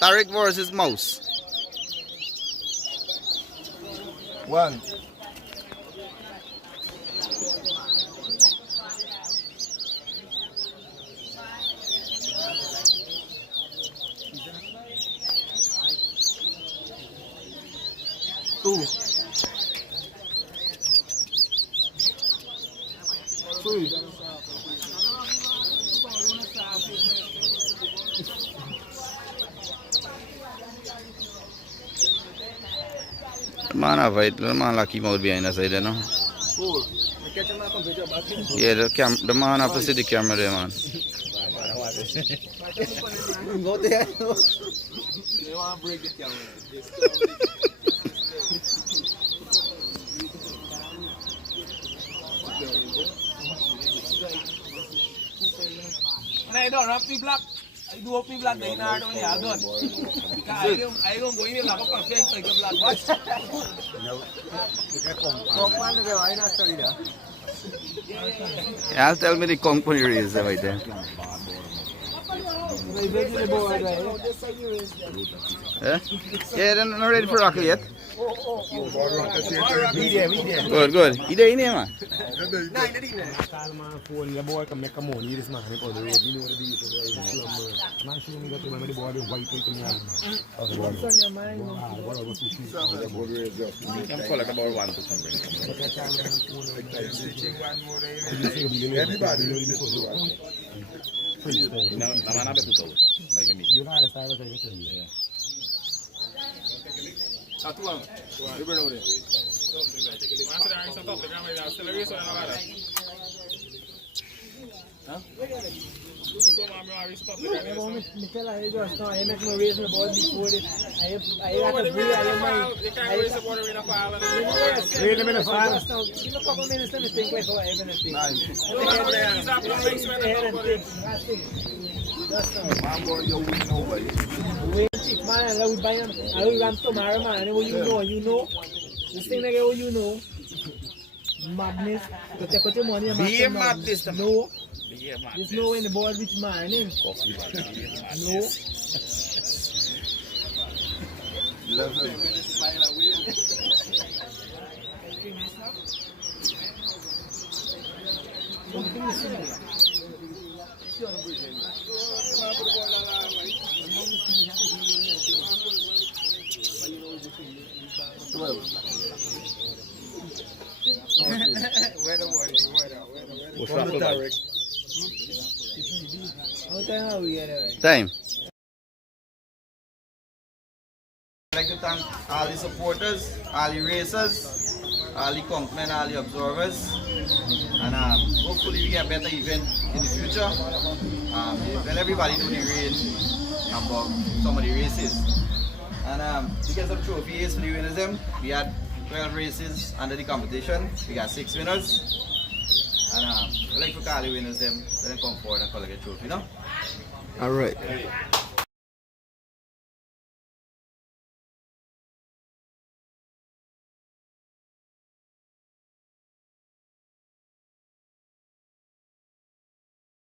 TARIQ versus Mouse. 1. Two. 3. Man, the man like him out behind the side, you know. 4. Yeah, the man have to see the camera there, man. Go there. They want to break the camera. I don't have to black. I do open black, then I don't have done. Because I don't go in and have a confidence like a black watch. Yeah, tell me the company race right there. Yeah? Yeah, they're not ready for rocket yet. Good, good. You there in here, man? Madness. Because they put your money in Be a madness. No. There's no way in the board which mine him. No. Time. I'd like to thank all the supporters, all the racers, all the compmen, all the observers, and hopefully we get a better event in the future. Let everybody know the rain about some of the races. And we get some trophies for the winners. We had 12 races under the competition. We got 6 winners. And I'd like to call the winners, let them come forward and collect a trophy, you know? All right.